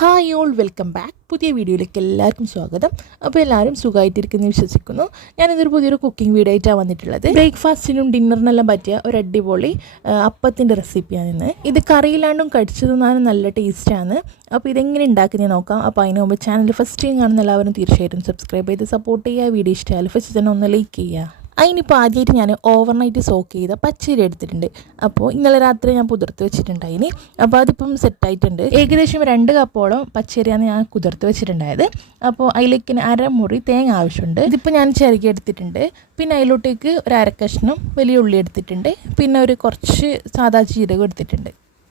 Hi all welcome back പുതിയ വീഡിയോയിലേക്ക് എല്ലാവർക്കും സ്വാഗതം. അപ്പോൾ എല്ലാവരും സുഖമായിട്ടിരിക്കുന്നു വിശ്വസിക്കുന്നു. ഞാനിതൊരു പുതിയൊരു കുക്കിംഗ് വീഡിയോ ആയിട്ടാണ് വന്നിട്ടുള്ളത്. ബ്രേക്ക്ഫാസ്റ്റിനും ഡിന്നറിനെല്ലാം പറ്റിയ ഒരു അടിപൊളി അപ്പത്തിന്റെ റെസിപ്പിയാണ് ഇന്ന്. ഇത് കറിയിലാണ്ടും കടിച്ചു തിന്നാനും നല്ല ടേസ്റ്റാണ് അപ്പോൾ ഇതെങ്ങനെ ഉണ്ടാക്കുന്നത് നോക്കാം. അപ്പോൾ അതിന് മുമ്പ് ചാനൽ ഫസ്റ്റ് ടൈം കാണുന്ന എല്ലാവരും തീർച്ചയായിട്ടും സബ്സ്ക്രൈബ് ചെയ്ത് സപ്പോർട്ട് ചെയ്യുക. വീഡിയോ ഇഷ്ടമായാലും ഫസ്റ്റ് തന്നെ ഒന്ന് ലൈക്ക് ചെയ്യുക. അതിനിപ്പോൾ ആദ്യമായിട്ട് ഞാൻ ഓവർനൈറ്റ് സോക്ക് ചെയ്ത പച്ചരി എടുത്തിട്ടുണ്ട്. അപ്പോൾ ഇന്നലെ രാത്രി ഞാൻ കുതിർത്ത് വെച്ചിട്ടുണ്ടായിന്. അപ്പോൾ അതിപ്പം സെറ്റായിട്ടുണ്ട് ഏകദേശം രണ്ട് കപ്പോളം പച്ചരിയാണ് ഞാൻ കുതിർത്ത് വെച്ചിട്ടുണ്ടായത്. അപ്പോൾ അതിലേക്ക് അരമുറി തേങ്ങ ആവശ്യമുണ്ട്. ഇതിപ്പോൾ ഞാൻ ചിരകി എടുത്തിട്ടുണ്ട്. പിന്നെ അതിലോട്ടേക്ക് ഒരു അരക്കഷ്ണം വലിയ ഉള്ളി എടുത്തിട്ടുണ്ട്. പിന്നെ ഒരു കുറച്ച് സാദാ ജീരകം എടുത്തിട്ടുണ്ട്.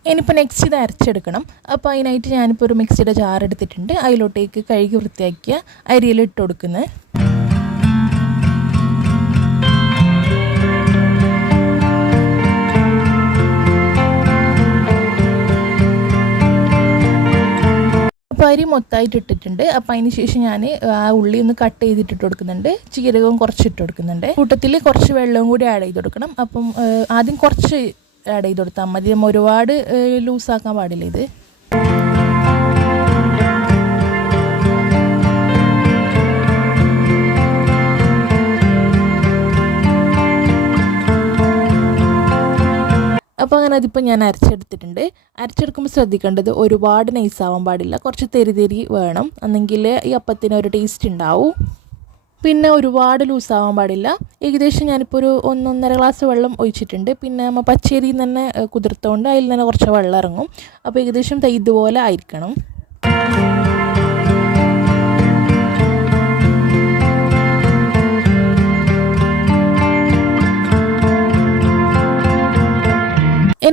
ഇനിയിപ്പോൾ നെക്സ്റ്റ് ഇത് അരച്ചെടുക്കണം. അപ്പോൾ അതിനായിട്ട് ഞാനിപ്പോൾ ഒരു മിക്സിയുടെ ജാർ എടുത്തിട്ടുണ്ട്. അതിലോട്ടേക്ക് കഴുകി വൃത്തിയാക്കിയ അരിയിൽ ഇട്ട് കൊടുക്കുന്നത് അരി മൊത്തമായിട്ട് ഇട്ടിട്ടുണ്ട്. അപ്പോൾ അതിന് ശേഷം ഞാൻ ആ ഉള്ളി ഒന്ന് കട്ട് ചെയ്തിട്ടിട്ട് കൊടുക്കുന്നുണ്ട്. ജീരകവും കുറച്ച് ഇട്ട് കൊടുക്കുന്നുണ്ട്. കൂട്ടത്തിൽ കുറച്ച് വെള്ളവും കൂടി ആഡ് ചെയ്ത് കൊടുക്കണം. അപ്പം ആദ്യം കുറച്ച് ആഡ് ചെയ്ത് കൊടുത്താൽ മതി. നമ്മൾ ഒരുപാട് ലൂസാക്കാൻ പാടില്ല ഇത്. അപ്പോൾ അങ്ങനെ അതിപ്പോൾ ഞാൻ അരച്ചെടുത്തിട്ടുണ്ട്. അരച്ചെടുക്കുമ്പോൾ ശ്രദ്ധിക്കേണ്ടത് ഒരുപാട് നൈസ് ആവാൻ പാടില്ല. കുറച്ച് തെരി തെരി വേണം. എന്നെങ്കിൽ ഈ അപ്പത്തിന് ഒരു ടേസ്റ്റ് ഉണ്ടാവും. പിന്നെ ഒരുപാട് ലൂസാവാൻ പാടില്ല. ഏകദേശം ഞാനിപ്പോൾ ഒരു ഒന്നൊന്നര ഗ്ലാസ് വെള്ളം ഒഴിച്ചിട്ടുണ്ട്. പിന്നെ നമ്മൾ പച്ചരിയിൽ തന്നെ കുതിർത്തോണ്ട് അതിൽ തന്നെ കുറച്ച് വെള്ളം ഇറങ്ങും. അപ്പോൾ ഏകദേശം ഇതുപോലെ ആയിരിക്കണം.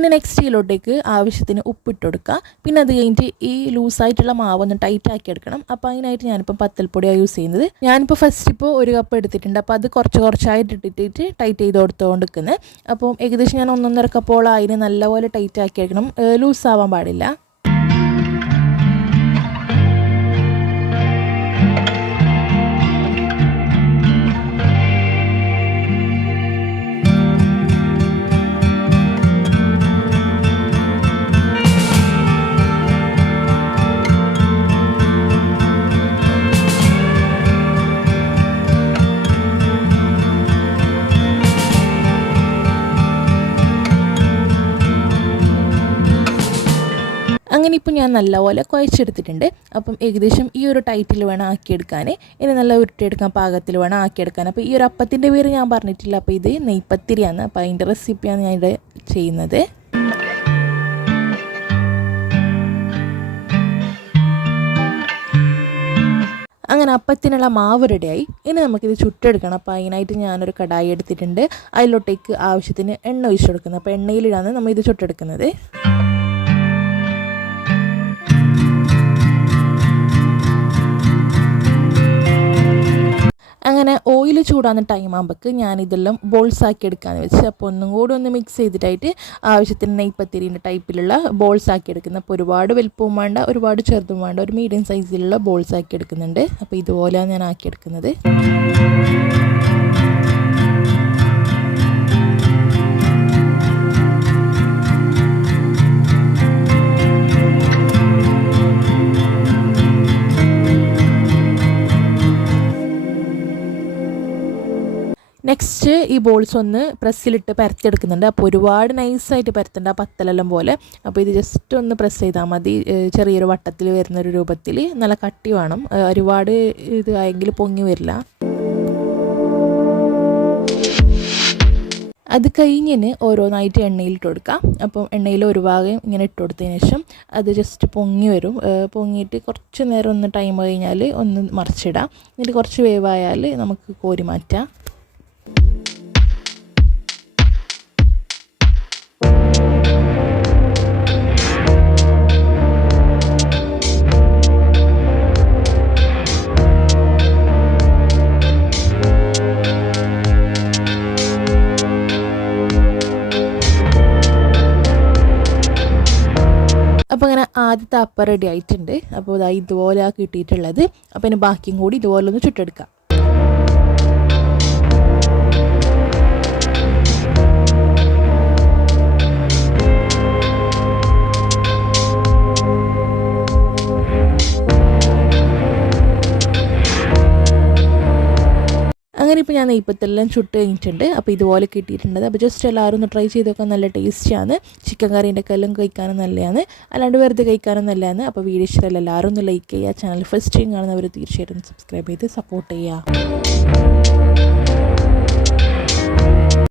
ഇനി നെക്സ്റ്റ് ഇതിലോട്ടേക്ക് ആവശ്യത്തിന് ഉപ്പിട്ട് കൊടുക്കുക പിന്നെ അത് കഴിഞ്ഞിട്ട് ഈ ലൂസായിട്ടുള്ള മാവ് ഒന്ന് ടൈറ്റ് ആക്കി എടുക്കണം. അപ്പോൾ അതിനായിട്ട് ഞാനിപ്പോൾ പത്തൽപ്പൊടിയാണ് യൂസ് ചെയ്യുന്നത്. ഞാനിപ്പോൾ ഫസ്റ്റ് ഇപ്പോൾ ഒരു കപ്പ് എടുത്തിട്ടുണ്ട്. അപ്പോൾ അത് കുറച്ച് കുറച്ചായിട്ട് ഇട്ടിട്ട് ടൈറ്റ് ചെയ്ത് കൊടുത്തുകൊണ്ടിരിക്കുന്നത് അപ്പം ഏകദേശം ഞാൻ ഒന്നൊന്നര കപ്പോളം അതിന് നല്ലപോലെ ടൈറ്റ് ആക്കി എടുക്കണം. ലൂസ് ആവാൻ പാടില്ല. അങ്ങനെ ഇപ്പോൾ ഞാൻ നല്ലപോലെ കുഴച്ചെടുത്തിട്ടുണ്ട്. അപ്പം ഏകദേശം ഈ ഒരു ടൈറ്റിൽ വേണം ആക്കിയെടുക്കാൻ ഇനി നല്ല ഉരുട്ടിയെടുക്കാൻ പാകത്തിൽ വേണം ആക്കിയെടുക്കാൻ. അപ്പോൾ ഈ ഒരു അപ്പത്തിന്റെ പേര് ഞാൻ പറഞ്ഞിട്ടില്ല. അപ്പോൾ ഇത് നെയ്പ്പത്തിരിയാണ് അപ്പോൾ അതിന്റെ റെസിപ്പിയാണ് ഞാൻ ഇവിടെ ചെയ്യുന്നത്. അങ്ങനെ അപ്പത്തിനുള്ള മാവ് റെഡിയായി ഇനി നമുക്കിത് ചുട്ടെടുക്കണം. അപ്പോൾ അതിനായിട്ട് ഞാനൊരു കടായി എടുത്തിട്ടുണ്ട്. അതിലോട്ടേക്ക് ആവശ്യത്തിന് എണ്ണ ഒഴിച്ചു കൊടുക്കുന്നത്. അപ്പോൾ എണ്ണയിലിടാണ് നമ്മൾ ഇത് ചുട്ടെടുക്കുന്നത്. ചൂടാകുന്ന ടൈം ആകുമ്പോൾ ഞാനിതെല്ലാം ബോൾസ് ആക്കി എടുക്കാമെന്ന് വെച്ച് അപ്പോൾ ഒന്നും കൂടി ഒന്ന് മിക്സ് ചെയ്തിട്ടായിട്ട് ആവശ്യത്തിന് നെയ്പ്പത്തിരിന്റെ ടൈപ്പിലുള്ള ബോൾസ് ആക്കി എടുക്കുന്നത് അപ്പോൾ ഒരുപാട് വലുപ്പവും വേണ്ട ഒരുപാട് ചെറുതും വേണ്ട ഒരു മീഡിയം സൈസിലുള്ള ബോൾസ് ആക്കി എടുക്കുന്നുണ്ട്. അപ്പോൾ ഇതുപോലെയാണ് ഞാൻ ആക്കിയെടുക്കുന്നത് നെക്സ്റ്റ് ഈ ബോൾസ് ഒന്ന് പ്രസ്സിലിട്ട് പരത്തിയെടുക്കുന്നുണ്ട്. അപ്പോൾ ഒരുപാട് നൈസായിട്ട് പരത്തണ്ട പത്തലെല്ലാം പോലെ. അപ്പോൾ ഇത് ജസ്റ്റ് ഒന്ന് പ്രസ് ചെയ്താൽ മതി. ചെറിയൊരു വട്ടത്തിൽ വരുന്ന ഒരു രൂപത്തിൽ. നല്ല കട്ടി വേണം. ഒരുപാട് ഇത് ആയെങ്കിൽ പൊങ്ങി വരില്ല. അത് കഴിഞ്ഞിന് ഓരോന്നായിട്ട് എണ്ണയിൽ ഇട്ട് കൊടുക്കാം. അപ്പം എണ്ണയിൽ ഒരു ഭാഗം ഇങ്ങനെ ഇട്ട് കൊടുത്തതിന് ശേഷം അത് ജസ്റ്റ് പൊങ്ങി വരും. പൊങ്ങിയിട്ട് കുറച്ച് നേരം ഒന്ന് ടൈം കഴിഞ്ഞാൽ ഒന്ന് മറിച്ചിടാം. എന്നിട്ട് കുറച്ച് വേവായാൽ നമുക്ക് കോരി മാറ്റാം. അപ്പോൾ അങ്ങനെ ആദ്യത്തെ അപ്പം റെഡി ആയിട്ടുണ്ട്. അപ്പോൾ ഇതാ ഇതുപോലെ കിട്ടിയിട്ടുള്ളത്. അപ്പോൾ ഇനി ബാക്കിയും കൂടി ഇതുപോലെ ഒന്ന് ചുട്ടെടുക്കാം. അങ്ങനെ ഇപ്പോൾ ഞാൻ നെയ്പ്പത്തെല്ലാം ചുട്ട് കഴിഞ്ഞിട്ടുണ്ട്. അപ്പോൾ ഇതുപോലെ കിട്ടിയിട്ടുണ്ട്. അപ്പോൾ ജസ്റ്റ് എല്ലാവരും ഒന്ന് ട്രൈ ചെയ്തൊക്കെ നല്ല ടേസ്റ്റിയാണ് ചിക്കൻ കറീന്റെ ഒക്കെ എല്ലാം കഴിക്കാനും നല്ലതാണ് അല്ലാണ്ട് വെറുതെ കഴിക്കാനും നല്ലതാണ് അപ്പോൾ വീഡിയോ ഇഷ്ടമല്ല എല്ലാവരും ഒന്ന് ലൈക്ക് ചെയ്യുക. ചാനൽ ഫസ്റ്റ് ടൈം കാണുന്നവർ തീർച്ചയായിട്ടും സബ്സ്ക്രൈബ് ചെയ്ത് സപ്പോർട്ട് ചെയ്യുക.